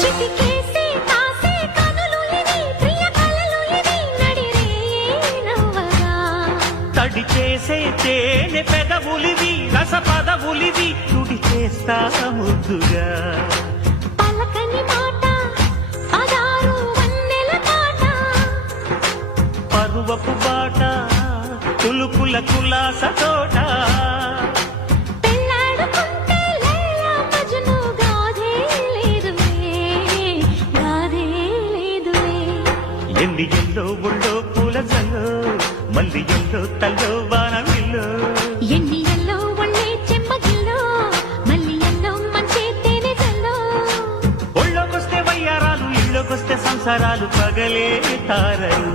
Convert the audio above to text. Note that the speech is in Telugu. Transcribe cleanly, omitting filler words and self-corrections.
చిటికేసి కాసే కనులు ఇవి ప్రియ కలలు ఇవి నడిరే నవ్వగా తడి చేసే తేనె పెదవులివి రస పదవులివి తుడి చేస్తా ముద్దుగా పలకని మాట పదారు వన్నెల పాట పరువపు బాట కులుకుల కులాస తోట పెళ్ళాడుకుంటే లైలా మజ్ను గాథే లేదులే గాథే లేదులే ఎండి ఎల్లో ఒళ్ళో పూల జల్లో మల్లి ఎల్లో తల్లో వానవిల్లో ఎన్నియల్లో ఒళ్ళే చెమ్మగిల్లో మల్లియల్లో మంచే తేనె జల్లో ఒళ్ళోకొస్తే వయ్యారాలు ఇళ్ళోకొస్తే సంసారాలు పగలే తారలు